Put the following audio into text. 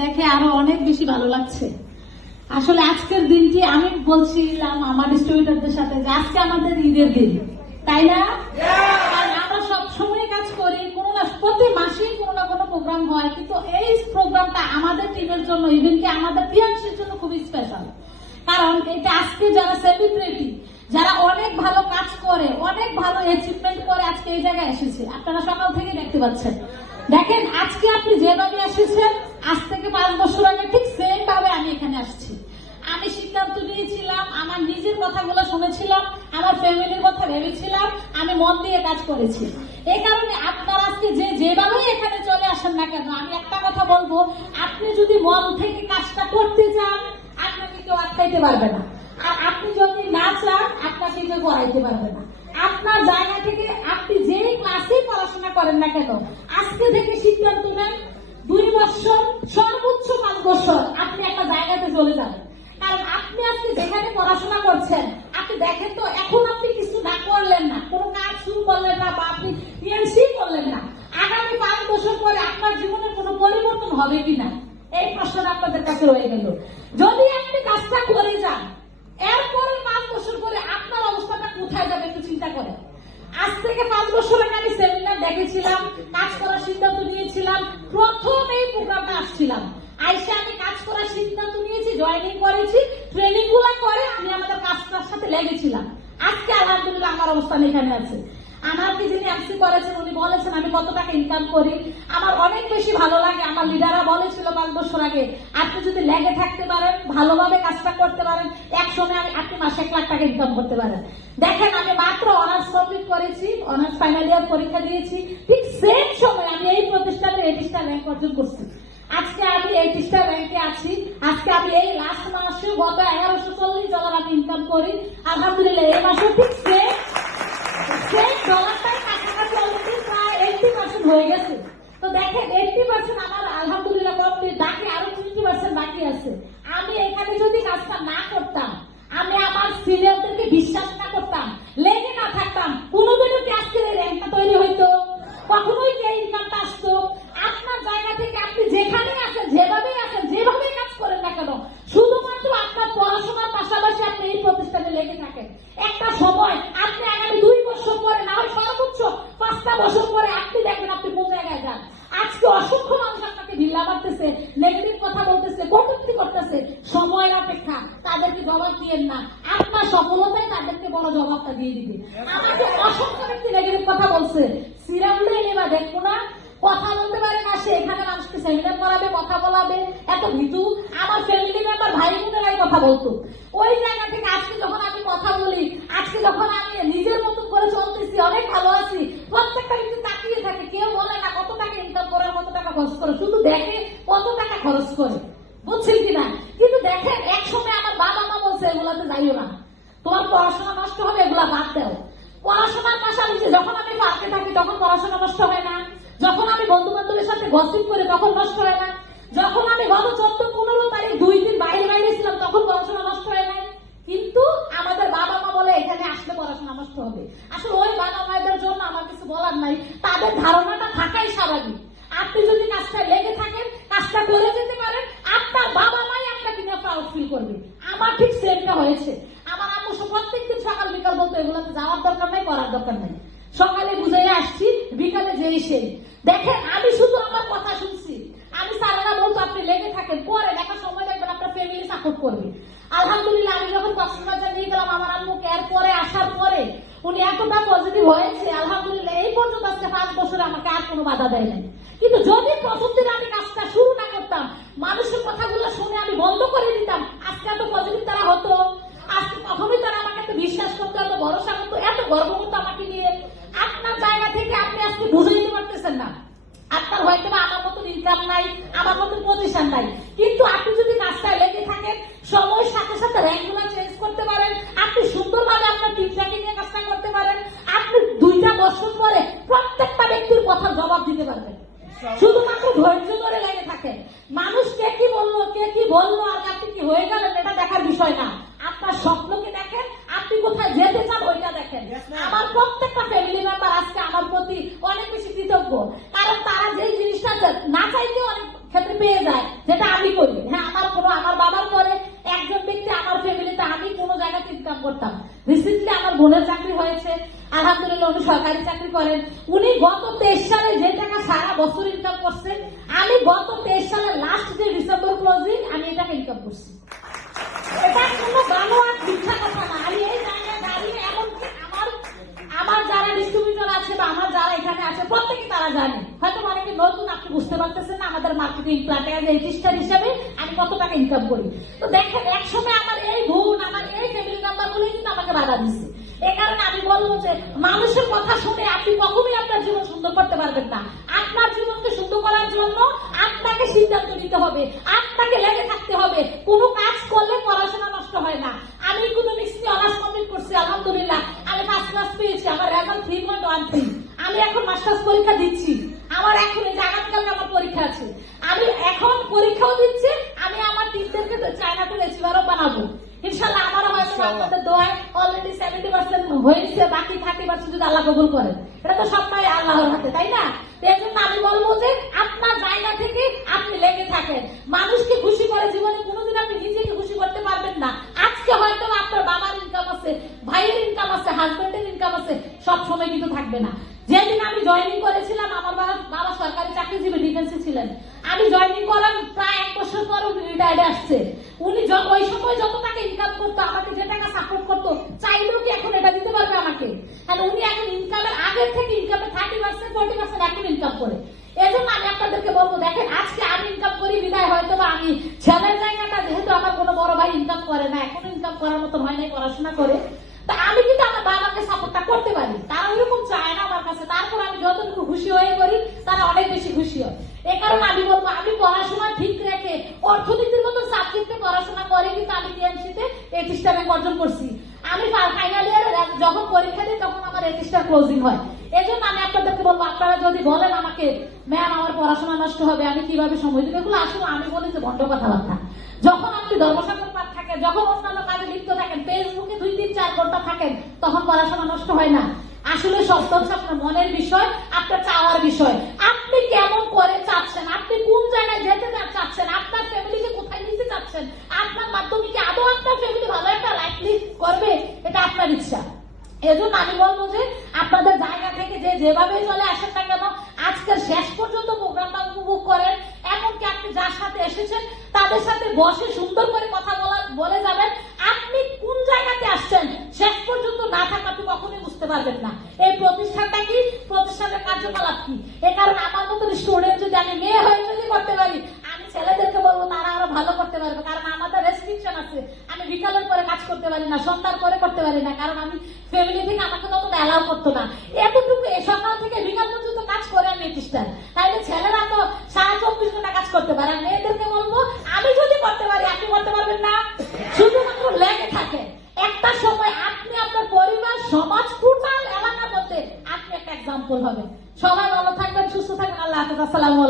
দেখে আরও অনেক বেশি ভালো লাগছে। আসলে আজকের দিনটি আমি বলছিলাম আমার স্টুডেন্টদের সাথে যে আজকে আমাদের ঈদের দিন, তাই না? আমরা সবসময় কাজ করি, কোনো না প্রতি মাসেই কোনো না কোনো প্রোগ্রাম হয়, কিন্তু এই প্রোগ্রামটা আমাদের টিমের জন্য ইভেন কি আমাদের টিএমসির জন্য খুবই স্পেশাল কারণ এটা আজকে যারা সেলিব্রিটি যারা অনেক ভালো কাজ করে, অনেক ভালো অ্যাচিভমেন্ট করে আজকে এই জায়গায় এসেছে। আপনারা সকাল থেকে দেখতে পাচ্ছেন। দেখেন, আজকে আপনি যেভাবে এসেছেন আজ থেকে পাঁচ বছর আগে ঠিক সেম ভাবে আমি এখানে আসছি। আমি সিদ্ধান্ত নিয়েছিলাম, আমার নিজের কথাগুলো শুনেছিলাম, আমার ফ্যামিলির কথা ভেবেছিলাম, আমি মন দিয়ে কাজ করেছি। এই কারণে আপনার আজকে যে যেভাবেই এখানে চলে আসেন না কেন, আমি একটা কথা বলব, আপনি যদি মন থেকে কাজটা করতে চান, আপনাকে কেউ আটকাইতে পারবে না। আর আপনি যদি না চান, আপনাকে কেউ করাইতে পারবে না। আপনার জায়গা থেকে আপনি যেই ক্লাসেই পড়াশোনা করেন না কেন, আজকে থেকে সিদ্ধান্ত নেন, দুই বছর বছর আপনি একটা জায়গাতে চলে যাবেন। কারণ আপনি আজকে যেখানে পড়াশোনা করছেন, আপনি দেখেন তো, এখন আপনি কিছু না করলেন না, কোনো কাজ শুরু করলেন না বা আপনি পিএনসি করলেন না। আগামী পাঁচ বছর পরে আপনার জীবনের কোনো পরিবর্তন হবে কিনা এই প্রশ্নটা আপনাদের কাছে রয়ে গেল। যদি আপনি কাজটা করে যান এরপরে পাঁচ বছর পরে আপনার অবস্থাটা কোথায় যাবে একটু চিন্তা করেন। আজ থেকে পাঁচ বছর আগে আমি সেমিনার দেখেছিলাম কাজ করার সিদ্ধান্ত নিয়েছিলাম প্রথম এই প্রোগ্রামটা আসছিলাম আইসে আমি কাজ করার সিদ্ধান্ত নিয়েছি জয়েনিং করেছি ট্রেনিংগুলো করে আমি আমাদের কাজটার সাথে লেগেছিলাম। আজকে আলহামদুলিল্লাহ আমার অবস্থান এখানে আছে। আমাকে যিনি এমসি করেছেন, উনি বলেছেন, আমি কত টাকা ইনকাম করি। আমার অনেক বেশি ভালো লাগে। আমার লিডাররা বলেছিল পাঁচ বছর আগে, আপনি যদি লেগে থাকতে পারেন, ভালোভাবে কাজটা করতে পারেন একসময় আমি আপনি মাসে এক লাখ টাকা ইনকাম করতে পারেন। দেখেন, আমি মাত্র অনার্স কমপ্লিট করেছি অনার্স ফাইনাল ইয়ার পরীক্ষা দিয়েছি। ঠিক সেম সময় আমি এই প্রতিষ্ঠানের এডিস্টার র্যাঙ্ক অর্জন করছি। আজকে আমি এই টিস্টার ব্যাংকে আছি। আজকে আমি এই লাস্ট মাসে গত এগারোশো চল্লিশ ডলার আমি ইনকাম করি। আলহামদুলিল্লাহ, এই মাসে ঠিক সেম সেই ডলারটাই কাছাকাছি অলরেডি প্রায় এইটি পার্সেন্ট হয়ে গেছে তো দেখেন এইটি পার্সেন্ট আমার আলহামদুলিল্লাহ কমপ্লিট বাকি আরও টোয়েন্টি পার্সেন্ট বাকি আছে আমি এখানে যদি কাজটা না করতাম আমি আমার সিনিয়রদেরকে বিশ্বাস না করতাম লেগে না থাকতাম কোনোদিনও কি আজকের এই র্যাঙ্কটা তৈরি হইতো কখনোই কি এই ইনকামটা আসতো আপনার জায়গা থেকে আপনি যেখানে আছেন যেভাবেই আছেন যেভাবেই কাজ করেন না কেন শুধুমাত্র আপনার পড়াশোনার পাশাপাশি আপনি এই প্রতিষ্ঠানে লেগে থাকেন একটা সময় আপনি আগামী দুই বছর পরে না হয় সর্বোচ্চ পাঁচটা বছর পরে আপনি দেখেন আপনি কোন জায়গায় যান। আজকে অসংখ্য মানুষ আপনাকে ঢিল্লা মারতেছে, নেগেটিভ কথা বলতেছে, কটূক্তি করতেছে। সময়ের অপেক্ষা, তাদেরকে জবাব দিয়েন না। আপনার সফলতায় তাদেরকে বড় জবাবটা দিয়ে দিবে। আমাকে অসংখ্য ব্যক্তি নেগেটিভ কথা বলছে। সিরামুলে এনে দেখব না। কথা বলতে পারে না, সে এখানে মানুষকে সেমিনার করাবে, কথা বলাবে, এত ভীতু। আমার ফ্যামিলি মেম্বার ভাই বোনেরাই কথা বলতো ওই জায়গা থেকে আজকে যখন আমি কথা বলি আজকে যখন আমি নিজের মতন করে চলতেছি অনেক ভালো আছি প্রত্যেকটা কিন্তু তাকিয়ে থাকে কেউ বলে না কত টাকা ইনকাম করে কত টাকা খরচ করে, শুধু দেখে কত টাকা খরচ করে। বুঝছেন কিনা কিন্তু দেখেন এক সময় আমার বাবা মা বলছে, এগুলাতে যাইও না। তোমার পড়াশোনা নষ্ট হবে, এগুলা বাদ দাও। পড়াশোনার পাশাপাশি যখন আমি পার্কে থাকি, তখন পড়াশোনা নষ্ট হয় না। যখন আমি বন্ধু বান্ধবের সাথে গসিপ করি, তখন নষ্ট হয় না। যখন আমি গত চোদ্দ পনেরো তারিখ দুই দিন বাইরে বাইরে ছিলাম, তখন পড়াশোনা নষ্ট হয় নাই। কিন্তু আমাদের বাবা মা বলে, এখানে আসলে পড়াশোনা নষ্ট হবে। আসলে ওই বাবা মায়েদের জন্য আমার কিছু বলার নাই। তাদের ধারণাটা থাকাই স্বাভাবিক। আপনি যদি কাজটা লেগে থাকেন, কাজটা করে যেতে পারেন, আপনার বাবা মাই আপনাকে নিয়ে প্রাউড ফিল করবে। আমার ঠিক সেমটা হয়েছে। আমার আম্মু প্রত্যেকদিন সকাল বিকাল বলতো, এগুলোতে যাওয়ার দরকার নাই, করার দরকার নাই। সকালে বুঝাই আসছি, বিকালে যেই সেই দেখেন, আমি শুধু আমার কথা শুনছি। আমি স্যারেরা বলতো, আপনি লেগে থাকেন পরে দেখা সময় দেখবেন আপনার ফ্যামিলি সাপোর্ট করবে। আলহামদুলিল্লাহ, আমি যখন কক্সবাজার নিয়ে গেলাম, আমার আম্মুকে এরপরে আসার পরে, উনি এতটা পজিটিভ হয়েছে, আলহামদুলিল্লাহ, এই পর্যন্ত আজকে পাঁচ বছরে আমাকে আর কোনো বাধা দেয় নাই। কিন্তু যদি প্রথম দিন আমি কাজটা শুরু না করতাম, মানুষের কথাগুলো শুনে আমি বন্ধ করে দিতাম, আজকে এত পজিটিভ তারা হতো, আজকে কখনোই তারা আমাকে এত বিশ্বাস করতো, এত ভরসা করতো, এত গর্ব হতো আমাকে নিয়ে। আপনার জায়গা থেকে আপনি আজকে বুঝে নিতে পারতেছেন না। আপনার হয়তো আমার মতন ইনকাম নাই, আমার মতন পজিশন নাই। কিন্তু আপনি যদি কাজটায় লেগে থাকেন সময়ের সাথে সাথে র্যাঙ্কগুলো চেঞ্জ করতে পারেন আপনি সুন্দরভাবে আপনার টিমটাকে নিয়ে কাজটা করতে পারেন আপনি দুইটা বছর পরে প্রত্যেকটা ব্যক্তির কথা জবাব দিতে পারবেন শুধুমাত্র ধৈর্য ধরে লেগে থাকেন। মানুষ কে কি বলল কে কি বলল আর আপনি কি হয়ে গেলেন এটা দেখার বিষয় না। আপনার স্বপ্নকে দেখেন আপনি কোথায় যেতে চান ওইটা দেখেন। আমার প্রত্যেকটা ফ্যামিলি মেম্বার আজকে আমার প্রতি অনেক বেশি কৃতজ্ঞ। কারণ তারা যেই জিনিসটা না চাইতেও অনেক ক্ষেত্রে পেয়ে যায় যেটা আমি করি। হ্যাঁ আমার কোনো আমার বাবার করে একজন ব্যক্তি আমার ফ্যামিলিতে আমি কোনো জায়গাতে ইনকাম করতাম। রিসেন্টলি আমার বোনের চাকরি হয়েছে। আলহামদুলিল্লাহ, উনি সরকারি চাকরি করেন। উনি গত তেইশ সালে যে টাকা সারা বছর ইনকাম করছেন, আমি গত তেইশ সালে লাস্ট যে ডিসেম্বর ক্লোজিং আমি এই টাকা ইনকাম করছি। এটা কোনো বানোয়ার মিথ্যা কথা না। আমি এই জায়গায় দাঁড়িয়ে এমনকি আমার আমার যারা ডিস্ট্রিবিউটর আছে বা আমার যারা এখানে আছে প্রত্যেকে তারা জানে। হয়তো অনেকে নতুন, আপনি বুঝতে পারতেছেন না, আমাদের মার্কেটিং প্ল্যাটে রেজিস্টার হিসাবে আমি কত টাকা ইনকাম করি। তো দেখেন, একসময় আমার এই বোন, আমার এই ফ্যামিলি মেম্বারগুলো কিন্তু আমাকে বাধা দিচ্ছে এ আমি বলব যে মানুষের কথা শুনে আপনি কখনোই আপনার জীবন সুন্দর করতে পারবেন না। আপনার জীবনকে সুন্দর করার জন্য আপনাকে সিদ্ধান্ত নিতে হবে, আপনাকে লেগে থাকতে হবে। কোনো কাজ করলে পড়াশোনা নষ্ট হয় না। আমি ইকোনমিক্স নিয়ে অনার্স কমপ্লিট করছি, আলহামদুলিল্লাহ। আমি ফার্স্ট ক্লাস পেয়েছি, আমার result three point one three আমি এখন মাস্টার্স পরীক্ষা দিচ্ছি। আমার এখন এই আমার পরীক্ষা আছে। আমি এখন পরীক্ষাও দিচ্ছি, আমি আমার টিচারকে চায়না টু রেসিভারও বানাবো। ইনশাল্লাহ হয়তো আপনাদের দোয়ায় অলরেডি সেভেন্টি পার্সেন্ট হয়েছে বাকি থার্টি পার্সেন্ট যদি আল্লাহ কবুল করেন এটা তো সবটাই আল্লাহর হাতে তাই না? তো জন্য আমি বলব যে আপনার জায়গা থেকে আপনি লেগে থাকেন। মানুষকে খুশি করে জীবনে কোনোদিন আপনি নিজেকে খুশি করতে পারবেন না। আজকে হয়তো আপনার বাবার ইনকাম আছে ভাইয়ের ইনকাম আছে হাজবেন্ডের ইনকাম আছে সব সময় কিন্তু থাকবে না। যেদিন আমি জয়েনিং করেছিলাম, আমার বাবা বাবা সরকারি চাকরিজীবী ডিফেন্সে ছিলেন। আমি জয়েনিং করার প্রায় এক বছর পর উনি রিটায়ার্ডে আসছে। উনি ওই সময় যত টাকা ইনকাম করতো, আমাকে যে টাকা সাপোর্ট করতো, চাইলেও কি এখন এটা দিতে পারবে আমাকে? আর উনি এখন ইনকামের আগের থেকে ইনকামের থার্টি পার্সেন্ট টোয়েন্টি পার্সেন্ট এখন ইনকাম করে। এজন্য আমি আপনাদেরকে বলব, দেখেন, আজকে আমি ইনকাম করি বিদায় হয়তো বা আমি ছেলের জায়গাটা, যেহেতু আমার কোনো বড় ভাই ইনকাম করে না, এখনও ইনকাম করার মতো হয় নাই, পড়াশোনা করে। তা আমি কিন্তু আমার বাবাকে সাপোর্টটা করতে পারি তারা ওইরকম চায় না আমার কাছে। তারপর আমি যতটুকু খুশি হয়ে করি, তারা অনেক বেশি খুশি হয়। এ কারণে আমি বলব, আমি পড়াশোনা ঠিক রেখে অর্থনীতির মতো সাবজেক্টে পড়াশোনা করে কিন্তু আমি টিএমসিতে এইচএসটা র্যাঙ্ক অর্জন করছি। আমি ফাইনাল ইয়ার যখন পরীক্ষা দিই, তখন আমার এইচএসটা ক্লোজিং হয়। এই জন্য আমি আপনাদেরকে বলব, আপনারা যদি বলেন আমাকে ম্যাম আমার পড়াশোনা নষ্ট হবে, আমি কীভাবে সময় দিব? এগুলো আসলে আমি বলি যে বন্ধ কথাবার্তা যখন আপনি ধর্মসাগর পাঠ থাকেন যখন অন্যান্য কাজে লিপ্ত থাকেন ফেসবুকে দুই তিন চার ঘণ্টা থাকেন, তখন পড়াশোনা নষ্ট হয় না। আসলে সত্য হচ্ছে আপনার মনের বিষয়, আপনার চাওয়ার বিষয়। আপনি কেমন করে চাচ্ছেন? আপনি কোন জায়গায় যেতে চাচ্ছেন? আপনার ফ্যামিলিকে কোথায় নিতে চাচ্ছেন? আপনার মাধ্যমে কি আদৌ আপনার ফ্যামিলি ভালো একটা লাইফ লিড করবে? এটা আপনার ইচ্ছা। এজন্য আমি বলব যে, আপনাদের জায়গা থেকে যে যেভাবে চলে আসেন না কেন, আজকের শেষ পর্যন্ত প্রোগ্রামটা উপভোগ করেন। এমনকি আপনি যার সাথে এসেছেন, তাদের সাথে বসে সুন্দর করে কথা বলা বলে যাবেন আপনি কোন জায়গাতে আসছেন শেষ পর্যন্ত না থাকা আপনি কখনোই বুঝতে পারবেন না। এই প্রতিষ্ঠানটা কি? প্রতিষ্ঠানের কার্যকলাপ কি? এ কারণে আমার মতো স্টুডেন্ট যদি আমি মেয়ে হয়ে যদি করতে পারি, আমি ছেলেদেরকে বলব তারা আরও ভালো করতে পারবে, কারণ আমাদের রেস্ট্রিকশন আছে। আমি বিকালের পরে কাজ করতে পারি না, সন্ধ্যার পরে করতে পারি না, কারণ আমি ফ্যামিলি থেকে আমাকে তত অ্যালাউ করতো না। Assalamu